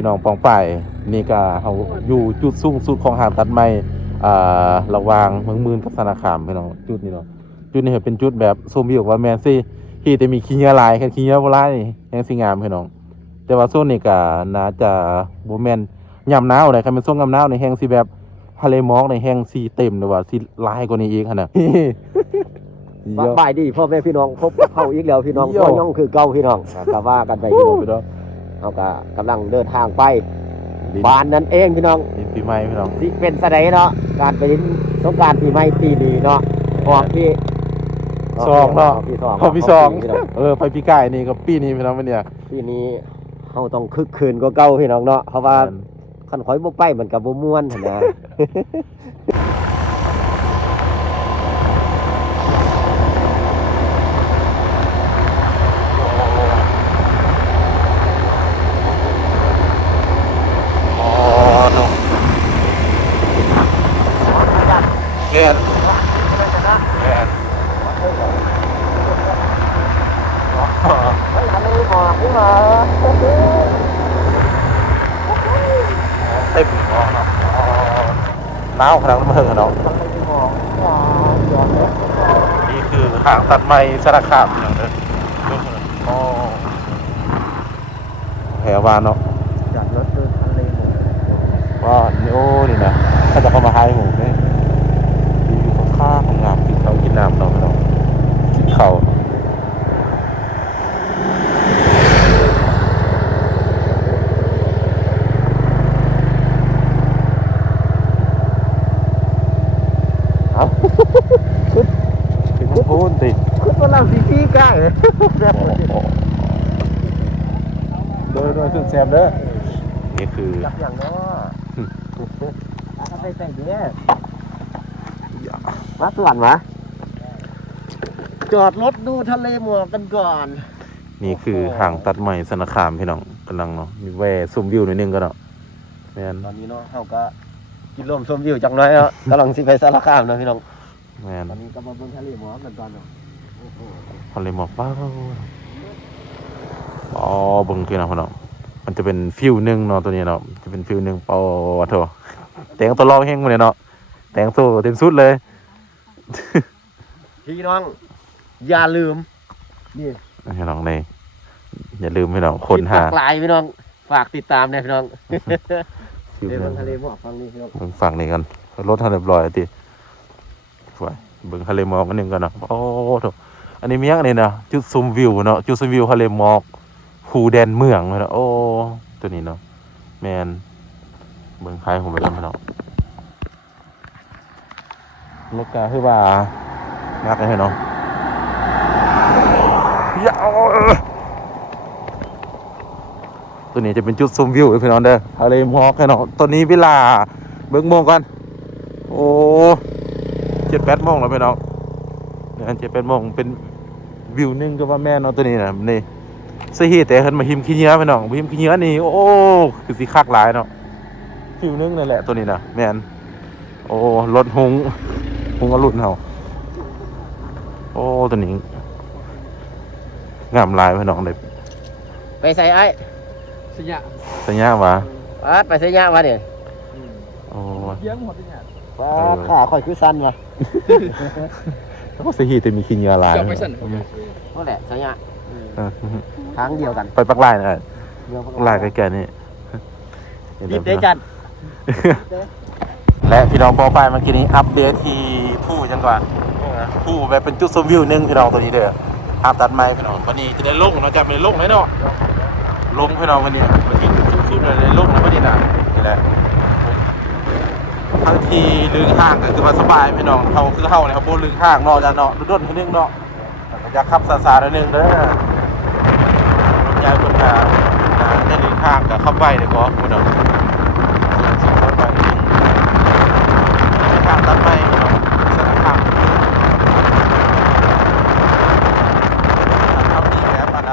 พี่น้องปองป่ายนี่ก็เขาอยู่จุดสูงสุดของหาดตัดไม้ระหว่างเมืองมืนกับสารคามพี่น้องจุดนี้เนาะจุดนี้เป็นจุดแบบชมวิวว่าแมนซี่ที่จะมีขี้เหงื่อลายแค่ขี้เหงื่อโบราณนี่ยังสิงามพี่น้องแต่ว่าโซนนี้ก็น่าจะบ่แม่นยามหนาวเลยคันเป็นช่วงยามหนาวในแห้งสิแบบทะเลหมอกในแห้งสีเต็มเลยว่าสิลายกว่านี้อีกหั่นน่ะ สบายดีพ่อแม่พี่น้องพบกับเขาอีกแล้วพี่น้องก็ย่องคือเก่าพี่น้องก็ว่ากันไปพี่น้องเอาก็กำลังเดินทางไปบ้านนั่นเองพี่น้องปีใหม่พี่น้องสิเป็นสะใดเนาะการไปสงกรานต์ปีใหม่ปีนี้เนาะออกที่สองเนาะพอปีสองไปปีกายนี่ก็ปีนี้พี่น้องเนี่ยปีนี้เขาต้องคึกคืนกว่าเก่าพี่น้องเนาะเพราะว่าคันข่อยบ่ไปมันก็บ่ม่วนนะเรียนเต็มเนาะหนาวขนาดนั้นเนาะนี่คือหางตัดไม้สารคามอย่างเดิมแหวานเนาะจากรถเดินทะเลว่าโอ้นี่นะถ้าจะเข้ามาหายหมูเนี่ยอยู่ของข้าของงามกินเขากินน้ำเราไม่ต้องกินเขาพูดติคุณว่าเราสีกล้าเลยโดยสุดแซ่บเด้อนี่คืออย่างเนาะไปแต่งเนี่ยมาสวนวะจอดรถดูทะเลหมอกกันก่อนนี่คือห่างตัดใหม่สนคามพี่น้องกำลังเนาะมีแวซุ่มวิวนิดนึงก็เนาะตอนนี้เนาะเขาก็กินลมชมวิวจังน้อยเนาะกำลังสิไปสารคามนะพี่น้องตอนนี้ก็มาบนทะเลหมอกกันก่อนเนาะทะเลหมอกป้าบึงพี่น้องพี่น้องมันจะเป็นฟิวนึงเนาะตัวนี้เนาะจะเป็นฟิวนึงวัดโถแต่งตัวรองแห้งมาเลยเนาะแต่งตัวเต็มสุดเลยพี่น้องอย่าลืมนี่พี่น้องเลยอย่าลืมพี่น้องคนหาหลายพี่น้องฝากติดตามเนี่ยพี่น้องเดินทะเลหมอกฟังนี่พี่น้องฝั่งนี้กันรถทันเรียบร้อยทีเบิ่งทะเลหมอกกันหนึ่งกันเนาะโถอันนี้มีอย่างนี้นะจุดชมวิวเนาะจุดชมวิวทะเลหมอกภูแดนเมืองเลยนะตัวนี้เนาะแมนเบิ่งคล้ายผมไปแล้วพี่น้องรถกาคือว่านักเลยเนาะตัวนี้จะเป็นจุดชมวิวพี่น้องเด้อทะเลหมอกเนาะตัวนี้เวลาเบิ่งโมงกัน7-8 โมงแล้วพี่น้อง7-8 โมงเป็นวิวนึงก็ว่าแม่เนาะตัวนี้นะนี่สฮีแต่เห็นมาหิมขี้เหงื่อพี่น้องหิมขี้เหงื่อนี่คือสิคักหลายเนาะวิวนึงนั่นแหละตัวนี้นะแม่นรถหุงอรุณเฮาตัวนี้งามลายพี่น้องเลยไปใส่ไอ้สัญญาวะไปสัญญาวะเนี่ยเยี่ยมหมดเนี่ยขาค่อยคือสั้นวะก็สฮีแต่มีขี้เหงื่อลายนั่นแหละสัญญาทางเดียวกันไปปักลายนะปักลายใกล้ๆนี่รีบได้จัดและพี่น้องปอไปเมื่อกี้นี้อัปเดตที่ผู้จังก่อนผู้แบบเป็นจุดชมวิวนึงพี่น้องตัวนี้เด้อภาพตัดไม้พี่น้องวันนี้จะได้ลงเราจะไม่ลงไหมเนาะลงพี่น้องวันนี้วันที่สุดๆเลยลงแล้ววันนี้นะนี่แหละทั้งทีลึงห้างก็คือมาสบายพี่น้องเขาคือเขาเนี่ยเขาโบลึงห้างเนาะจะเนาะดุดนิดนึงเนาะอยากขับซาๆนิดนึงเด้อยายคนได้ลึงห้างกับขับไปเดี๋ยวก็พี่น้องตัดไปสารคามทำดีแล้วมัน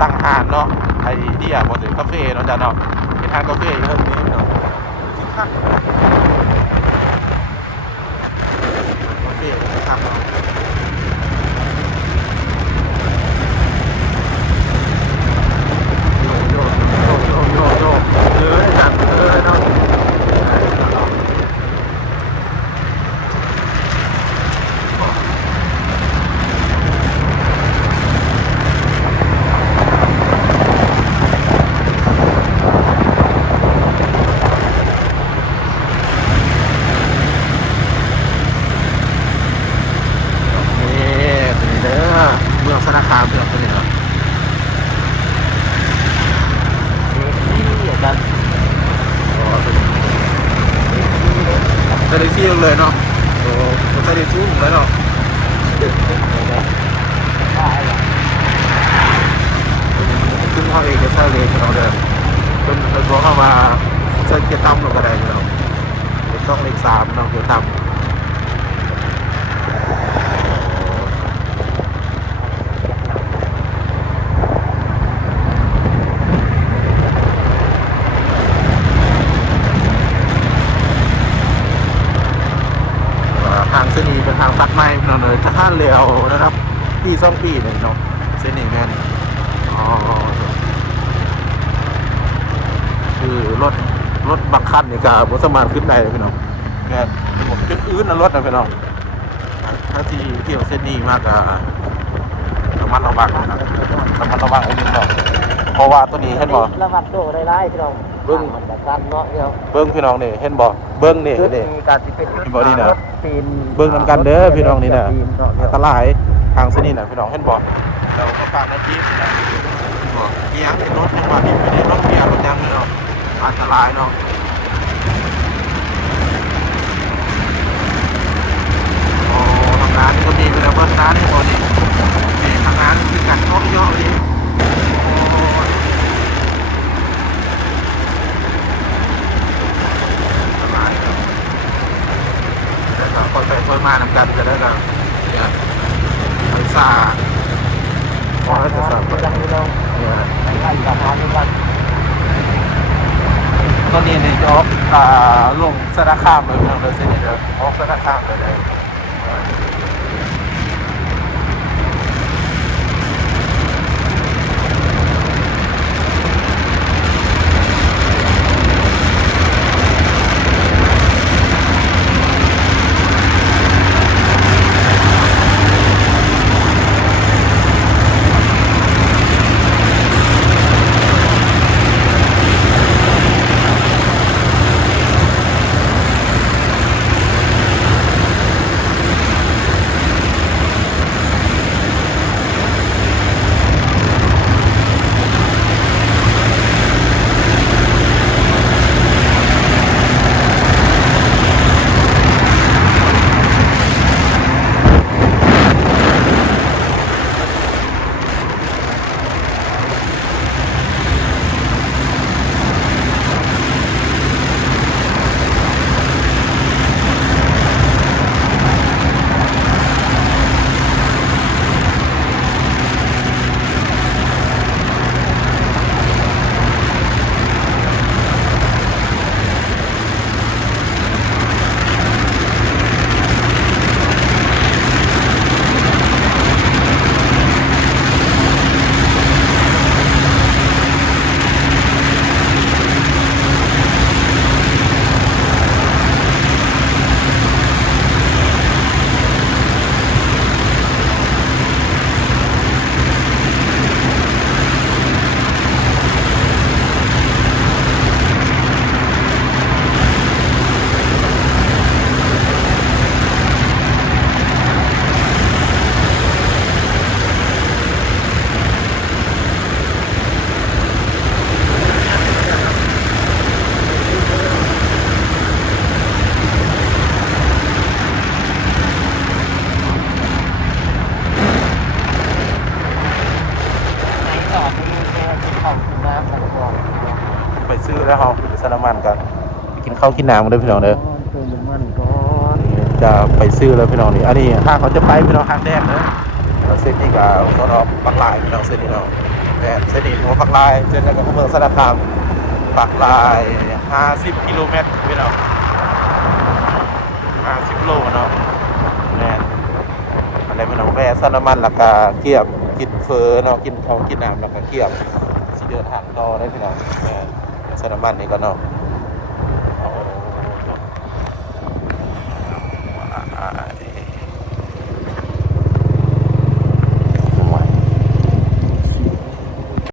ตั้งหานเนาะเดียบนถึงคาเฟ่เนาะจ้ะเนาะเป็นทางคาเฟ่เยอะนี้เนาะสิคักคาเฟ่สิคักเนาะ เที่ยวเลยเนาะโอ้ผมใช้ได้ทุ่งแล้วเนาะซึ่งเขาเองจะใช้เลยเราเดินเป็นพวกเข้ามาใช้เกียร์ต่ำลงกระไดเนาะเป็นช่องเลข3เนาะเกียร์ต่ำทางเส้นนี้เป็นทางตัดไม้เนาะเลยจะห้านเร็วนะครับปี2 ปีเลยเนาะเส้นนี้แม่นอ๋อคือรถบักคันนี่ก็บ่สามารถขึ้นได้เลยพี่น้องแม่นผมจุดอื่นนะรถนะพี่น้องถ้าที่เที่ยวเส้นนี้มากก็ระมัดระวังนะครับระมัดระวังไอ้นี่เนาะเพราะว่าตัวนี้เห็นบ่ ระวังโดได้ไล่พี่น้อง เบิ่ง มันจะสั้นเนาะพี่น้อง เบิ้งพี่น้องนี่เห็นบ่เบิ้งนี่นี่ มีการที่เป็น พี่บ่นี่นะ ปีน เบิ่งนำกันเด้อพี่น้องนี่นะ ปีเาะ อันตรายทางเส้นนี้นะพี่น้องเห็นบ่เราก็ฝากนาทีนะบ่เกียร์รถมันว่ามีไม่ได้รถเกียร์รถยังพี่น้องอันตรายเนาะโอ้ทางร้านก็มีเป็นเบิ้งร้านนี่บ่นี่นี่ทางร้านคือกันท่องย่อนี่โอ้อันตรายครับแล้วก็ค่อยไปค่อยมานำกันจะได้ก็เนี่ยไอ้ซ่าพอแล้วจะสั่ง จังพี่น้อง เนี่ย ไปไล่กับทางทุกวัน ตอนนี้ในจอบลงสารคามเลยเมืองเส้นนี้เด้อออกสารคามเลยไปซื้อแล้วเขาไปซื้อน้ำมันกันกินข้าวกินน้ำกันด้วยพี่น้องเด้อ คือมันก่อน จะไปซื้อแล้วพี่น้องนี่อันนี้ถ้าเขาจะไปพี่น้องทางแดงเด้อแล้วเส้นนี้ก็สนอปักลายพี่น้องเส้นนี้เนาะแต่เส้นนี้หัวปักลายเส้นนั้นก็เมืองสารคามปักลาย50 กิโลเมตรพี่น้อง50 โลเนาะแน่นอะไรพี่น้องแวะซื้อน้ำมันแล้วก็เกียบกินเฟอเนาะกินข้าวกินน้ำแล้วก็เกียบสิเดินทางต่อได้พี่น้องแม่ซื้อน้ำมันนี่ก็เนาะ